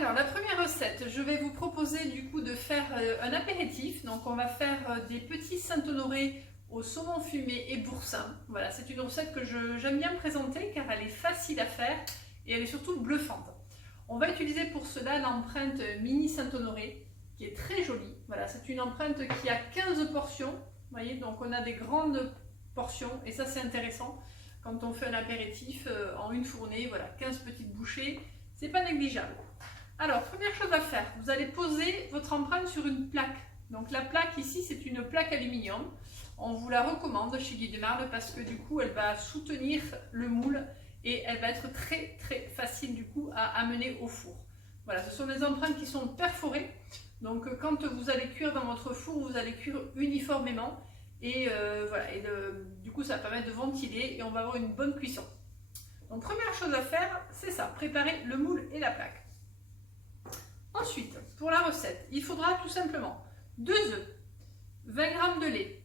Alors la première recette, je vais vous proposer du coup de faire un apéritif. Donc on va faire des petits Saint-Honoré au saumon fumé et boursin. Voilà, c'est une recette que j'aime bien présenter car elle est facile à faire et elle est surtout bluffante. On va utiliser pour cela l'empreinte mini Saint-Honoré qui est très jolie. Voilà, c'est une empreinte qui a 15 portions. Vous voyez, donc on a des grandes portions et ça c'est intéressant quand on fait un apéritif en une fournée. Voilà, 15 petites bouchées, c'est pas négligeable. Alors, première chose à faire, vous allez poser votre empreinte sur une plaque. Donc la plaque ici, c'est une plaque aluminium. On vous la recommande chez Guy de Marle parce que du coup, elle va soutenir le moule et elle va être très facile du coup à amener au four. Voilà, ce sont des empreintes qui sont perforées. Donc quand vous allez cuire dans votre four, vous allez cuire uniformément. Et voilà, et du coup, ça va permettre de ventiler et on va avoir une bonne cuisson. Donc première chose à faire, c'est ça, préparer le moule et la plaque. Ensuite, pour la recette, il faudra tout simplement 2 œufs, 20 g de lait,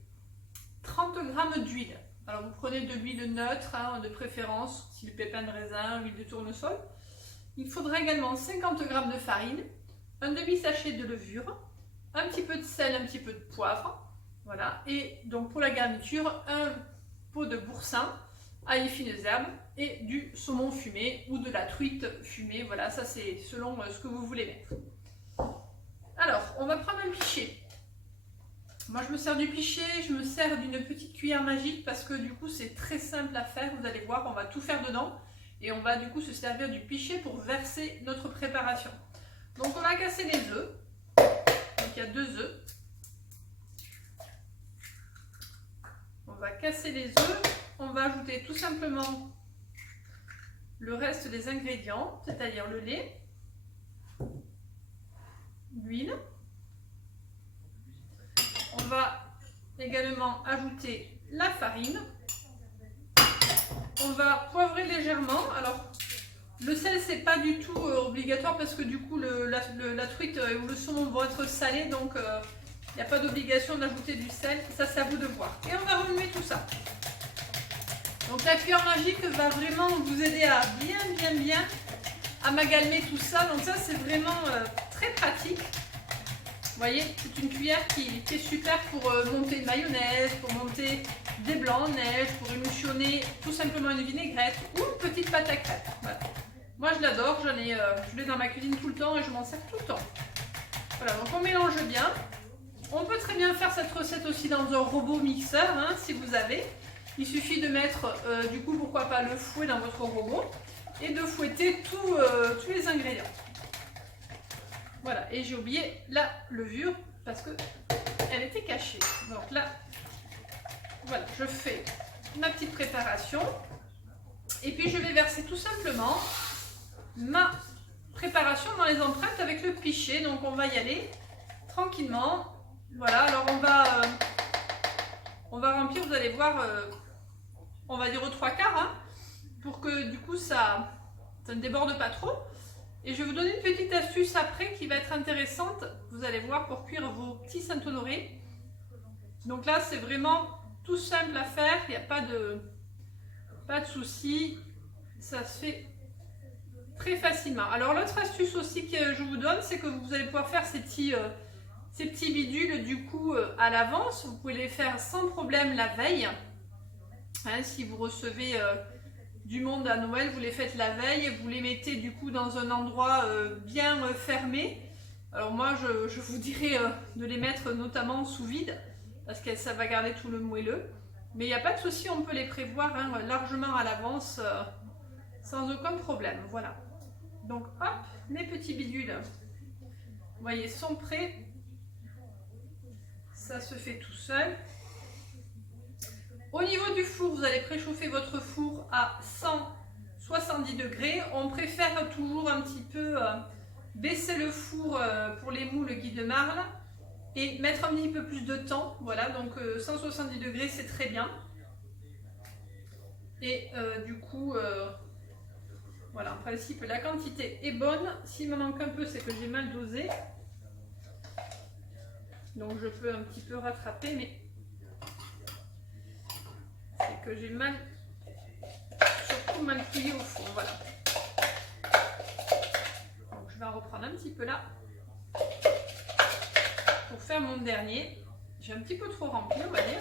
30 g d'huile. Alors vous prenez de l'huile neutre, hein, de préférence, style pépin de raisin, huile de tournesol. Il faudra également 50 g de farine, un demi-sachet de levure, un petit peu de sel, un petit peu de poivre. Voilà. Et donc pour la garniture, un pot de boursin, ail fines herbes et du saumon fumé ou de la truite fumée. Voilà, ça c'est selon ce que vous voulez mettre. Alors, on va prendre un pichet. Moi je me sers du pichet, je me sers d'une petite cuillère magique parce que du coup c'est très simple à faire. Vous allez voir, on va tout faire dedans et on va du coup se servir du pichet pour verser notre préparation. Donc on va casser les œufs. Donc il y a 2 œufs. On va casser les œufs. On va ajouter tout simplement le reste des ingrédients, c'est-à-dire le lait, l'huile. On va également ajouter la farine. On va poivrer légèrement. Alors, le sel, c'est pas du tout obligatoire parce que du coup, la truite ou le saumon vont être salés, donc il n'y a pas d'obligation d'ajouter du sel. Ça, c'est à vous de voir. Et on va remuer tout ça. Donc la cuillère magique va vraiment vous aider à bien amalgamer tout ça. Donc ça c'est vraiment très pratique. Vous voyez, c'est une cuillère qui est super pour monter une mayonnaise, pour monter des blancs en neige, pour émulsionner tout simplement une vinaigrette ou une petite pâte à crêpes. Voilà. Moi je l'adore, je l'ai dans ma cuisine tout le temps et je m'en sers tout le temps. Voilà, donc on mélange bien. On peut très bien faire cette recette aussi dans un robot mixeur, hein, si vous avez. Il suffit de mettre, du coup, pourquoi pas le fouet dans votre robot et de fouetter tous les ingrédients. Voilà, et j'ai oublié la levure parce qu'elle était cachée. Donc là, voilà, je fais ma petite préparation et puis je vais verser tout simplement ma préparation dans les empreintes avec le pichet. Donc on va y aller tranquillement. Voilà, alors on va remplir, vous allez voir, on va dire aux 3/4, hein, pour que du coup ça ne déborde pas trop. Et je vais vous donner une petite astuce après qui va être intéressante, vous allez voir, pour cuire vos petits Saint-Honoré. Donc là c'est vraiment tout simple à faire, il n'y a pas de souci, ça se fait très facilement. Alors l'autre astuce aussi que je vous donne, c'est que vous allez pouvoir faire ces petits bidules du coup à l'avance. Vous pouvez les faire sans problème la veille. Hein, si vous recevez du monde à Noël, vous les faites la veille et vous les mettez du coup dans un endroit bien fermé. Alors moi je vous dirais de les mettre notamment sous vide parce que ça va garder tout le moelleux. Mais il n'y a pas de souci, on peut les prévoir hein, largement à l'avance sans aucun problème. Voilà. Donc hop, mes petits bidules, vous voyez, sont prêts. Ça se fait tout seul. Au niveau du four, vous allez préchauffer votre four à 170 degrés. On préfère toujours un petit peu baisser le four pour les moules Guy de Marle et mettre un petit peu plus de temps. Voilà, donc 170 degrés, c'est très bien. Et du coup, voilà, en principe, la quantité est bonne. S'il me manque un peu, c'est que j'ai mal dosé. Donc je peux un petit peu rattraper, mais c'est que j'ai surtout mal cuit au four. Voilà. Donc je vais en reprendre prendre un petit peu là pour faire mon dernier. J'ai un petit peu trop rempli, on va dire.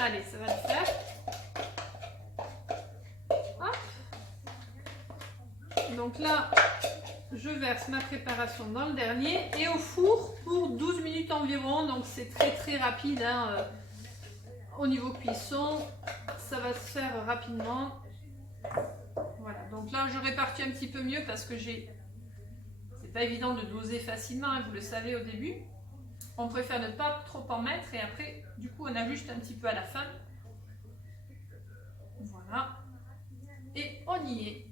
Allez, ça va le faire. Hop. Donc là, je verse ma préparation dans le dernier et au four pour 12 minutes environ. Donc c'est très rapide hein, au niveau cuisson. Ça va se faire rapidement. Voilà, donc là je répartis un petit peu mieux parce que c'est pas évident de doser facilement, hein, vous le savez au début. On préfère ne pas trop en mettre et après, du coup, on ajuste un petit peu à la fin. Voilà. Et on y est.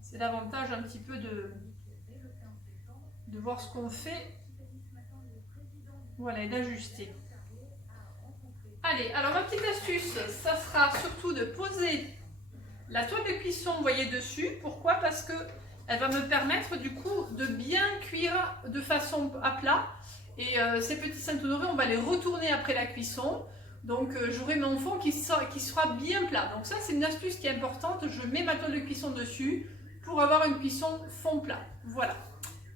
C'est l'avantage un petit peu de voir ce qu'on fait. Voilà, et d'ajuster. Allez, alors ma petite astuce, ça sera surtout de poser la toile de cuisson, vous voyez, dessus. Pourquoi? Parce que elle va me permettre du coup de bien cuire de façon à plat. Et ces petits Saint-Honoré, on va les retourner après la cuisson. Donc j'aurai mon fond qui sera bien plat. Donc ça, c'est une astuce qui est importante. Je mets ma toile de cuisson dessus pour avoir une cuisson fond plat. Voilà.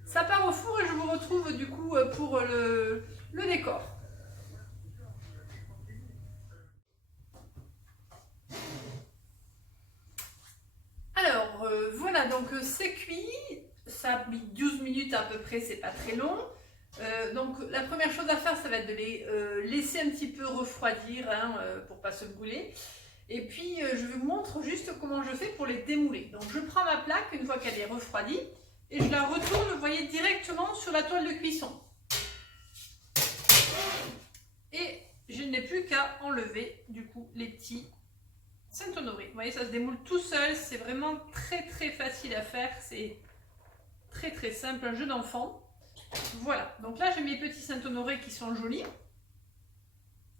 Ça part au four et je vous retrouve du coup pour le décor. Alors voilà, donc c'est cuit. Ça a mis 12 minutes à peu près, c'est pas très long. Donc la première chose à faire, ça va être de les laisser un petit peu refroidir hein, pour pas se brûler. Et puis je vous montre juste comment je fais pour les démouler. Donc je prends ma plaque une fois qu'elle est refroidie et je la retourne, vous voyez, directement sur la toile de cuisson. Et je n'ai plus qu'à enlever du coup les petits Saint-Honoré. Vous voyez, ça se démoule tout seul, c'est vraiment très facile à faire, c'est très simple, un jeu d'enfant. Voilà, donc là j'ai mes petits Saint-Honoré qui sont jolis,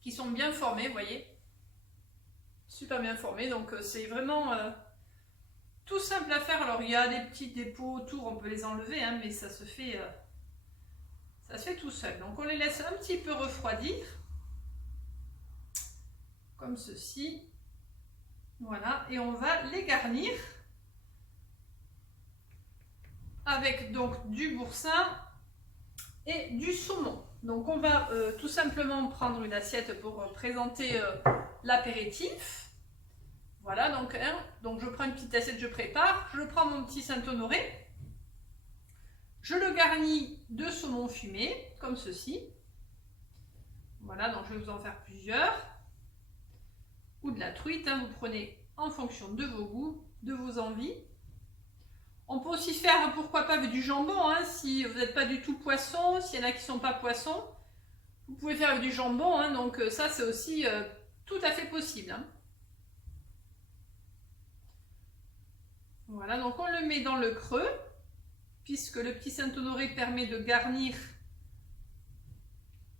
qui sont bien formés, vous voyez, super bien formés, donc c'est vraiment tout simple à faire. Alors il y a des petits dépôts autour, on peut les enlever, hein, mais ça se fait tout seul. Donc on les laisse un petit peu refroidir, comme ceci. Voilà, et on va les garnir avec donc du boursin et du saumon. Donc on va tout simplement prendre une assiette pour présenter l'apéritif. Voilà, donc je prends une petite assiette, je prépare, je prends mon petit Saint-Honoré, je le garnis de saumon fumé, comme ceci. Voilà, donc je vais vous en faire plusieurs. Ou de la truite, hein, vous prenez en fonction de vos goûts, de vos envies. On peut aussi faire, pourquoi pas, avec du jambon, hein, si vous n'êtes pas du tout poisson, s'il y en a qui ne sont pas poissons, vous pouvez faire avec du jambon, hein, donc ça c'est aussi tout à fait possible. Hein. Voilà, donc on le met dans le creux, puisque le petit Saint-Honoré permet de garnir,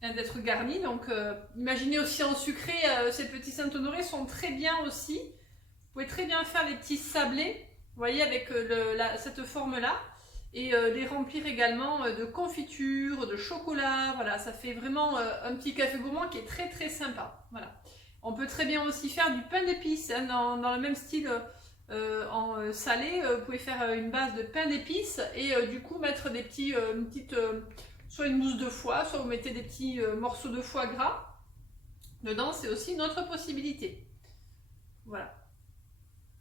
d'être garni. Donc imaginez aussi en sucré, ces petits Saint-Honoré sont très bien aussi. Vous pouvez très bien faire des petits sablés, vous voyez, avec cette forme-là, et les remplir également de confiture, de chocolat. Voilà, ça fait vraiment un petit café gourmand qui est très sympa. Voilà. On peut très bien aussi faire du pain d'épices, hein, dans le même style en salé. Vous pouvez faire une base de pain d'épices et du coup mettre des petits, soit une mousse de foie, soit vous mettez des petits morceaux de foie gras dedans. C'est aussi une autre possibilité. Voilà.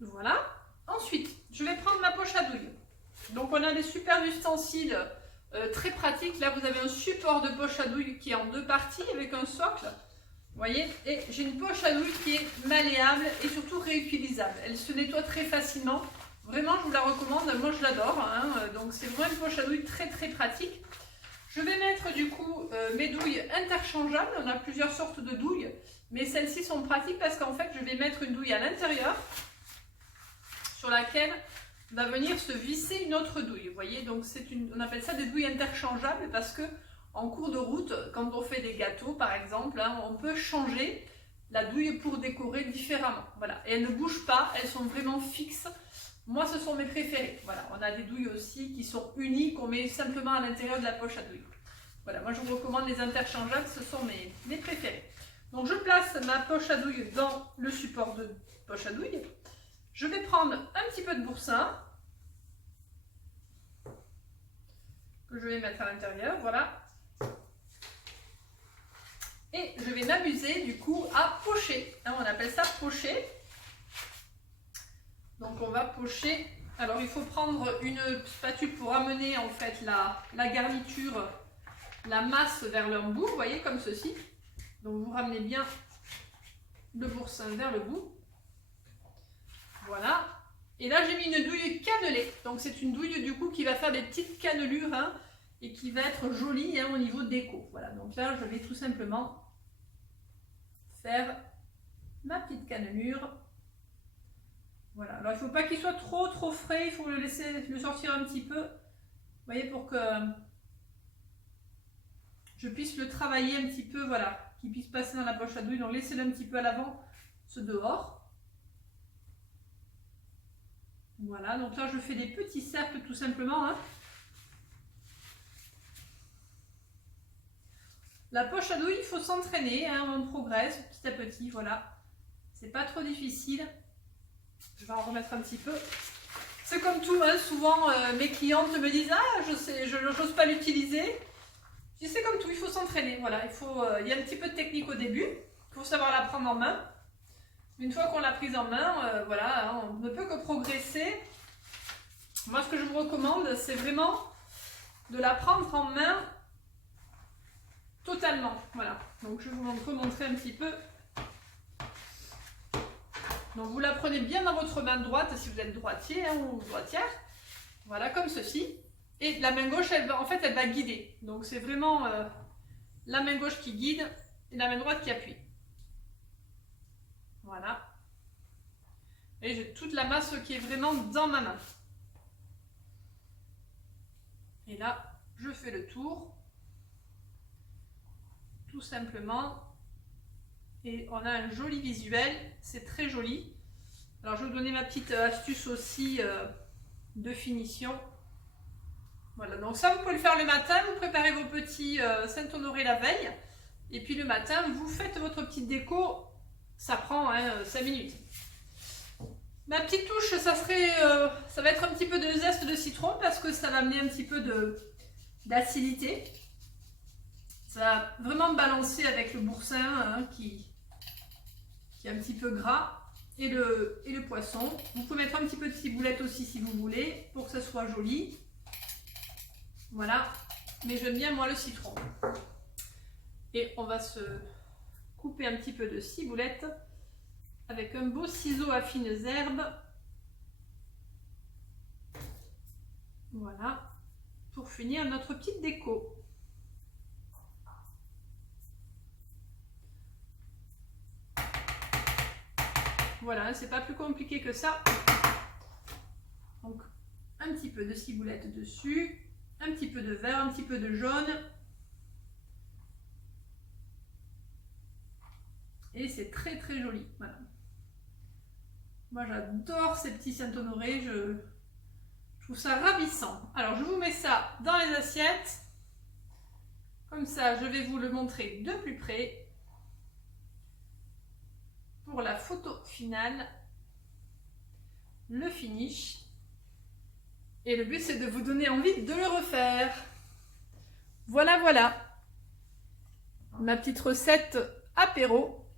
Voilà. Ensuite, je vais prendre ma poche à douille. Donc on a des super ustensiles très pratiques. Là, vous avez un support de poche à douille qui est en deux parties avec un socle. Vous voyez, et j'ai une poche à douille qui est malléable et surtout réutilisable. Elle se nettoie très facilement. Vraiment, je vous la recommande. Moi, je l'adore. Hein. Donc, c'est vraiment une poche à douille très pratique. Je vais mettre du coup mes douilles interchangeables. On a plusieurs sortes de douilles, mais celles-ci sont pratiques parce qu'en fait, je vais mettre une douille à l'intérieur sur laquelle va venir se visser une autre douille. Vous voyez, donc on appelle ça des douilles interchangeables parce que en cours de route, quand on fait des gâteaux par exemple, hein, on peut changer la douille pour décorer différemment. Voilà, et elles ne bougent pas, elles sont vraiment fixes. Moi, ce sont mes préférées. Voilà, on a des douilles aussi qui sont unies, qu'on met simplement à l'intérieur de la poche à douille. Voilà, moi je vous recommande les interchangeables, ce sont mes préférées. Donc je place ma poche à douille dans le support de poche à douille. Je vais prendre un petit peu de boursin. que je vais mettre à l'intérieur, voilà. Et je vais m'amuser du coup à pocher, hein, on appelle ça pocher. Donc on va pocher, alors il faut prendre une spatule pour amener en fait la garniture, la masse vers l'embout, vous voyez, comme ceci. Donc vous ramenez bien le boursin vers le bout. Voilà. Et là j'ai mis une douille cannelée. Donc c'est une douille du coup qui va faire des petites cannelures, hein, et qui va être jolie, hein, au niveau déco. Voilà, donc là je vais tout simplement faire ma petite cannelure. Voilà, alors il ne faut pas qu'il soit trop frais, il faut le laisser le sortir un petit peu. Vous voyez, pour que je puisse le travailler un petit peu, voilà, qu'il puisse passer dans la poche à douille. Donc laissez-le un petit peu à l'avant, ce dehors. Voilà, donc là je fais des petits cercles tout simplement, hein. La poche à douille, il faut s'entraîner, hein, on progresse petit à petit, voilà. C'est pas trop difficile. Je vais en remettre un petit peu. C'est comme tout, hein, souvent mes clientes me disent « Ah, je n'ose pas l'utiliser ». Je dis c'est comme tout, il faut s'entraîner, voilà. Il y a un petit peu de technique au début, il faut savoir la prendre en main. Une fois qu'on l'a prise en main, voilà, hein, on ne peut que progresser. Moi, ce que je vous recommande, c'est vraiment de la prendre en main totalement. Voilà, donc je vais vous remontrer un petit peu. Donc vous la prenez bien dans votre main droite si vous êtes droitier, hein, ou droitière. Voilà, comme ceci. Et la main gauche, elle va guider. Donc c'est vraiment la main gauche qui guide et la main droite qui appuie. Voilà. Et j'ai toute la masse qui est vraiment dans ma main. Et là, je fais le tour. Tout simplement. Et on a un joli visuel. C'est très joli. Alors je vais vous donner ma petite astuce aussi de finition. Voilà, donc ça vous pouvez le faire le matin, vous préparez vos petits Saint-Honoré la veille, et puis le matin vous faites votre petite déco, ça prend 5 minutes. Ma petite touche, ça va être un petit peu de zeste de citron parce que ça va amener un petit peu d'acidité. Ça va vraiment balancer avec le boursin, hein, qui est un petit peu gras, et le poisson. Vous pouvez mettre un petit peu de ciboulette aussi si vous voulez, pour que ça soit joli. Voilà, mais j'aime bien moi le citron. Et on va se couper un petit peu de ciboulette avec un beau ciseau à fines herbes. Voilà, pour finir notre petite déco. Voilà, c'est pas plus compliqué que ça. Donc, un petit peu de ciboulette dessus. Un petit peu de vert, un petit peu de jaune. Et c'est très joli. Voilà. Moi j'adore ces petits Saint-Honoré, je trouve ça ravissant. Alors je vous mets ça dans les assiettes. Comme ça, je vais vous le montrer de plus près. Pour la photo finale, le finish. Et le but, c'est de vous donner envie de le refaire. Voilà, voilà. Ma petite recette apéro.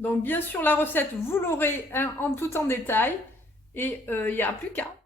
Donc, bien sûr, la recette, vous l'aurez en tout en détail. Et il n'y a plus qu'à.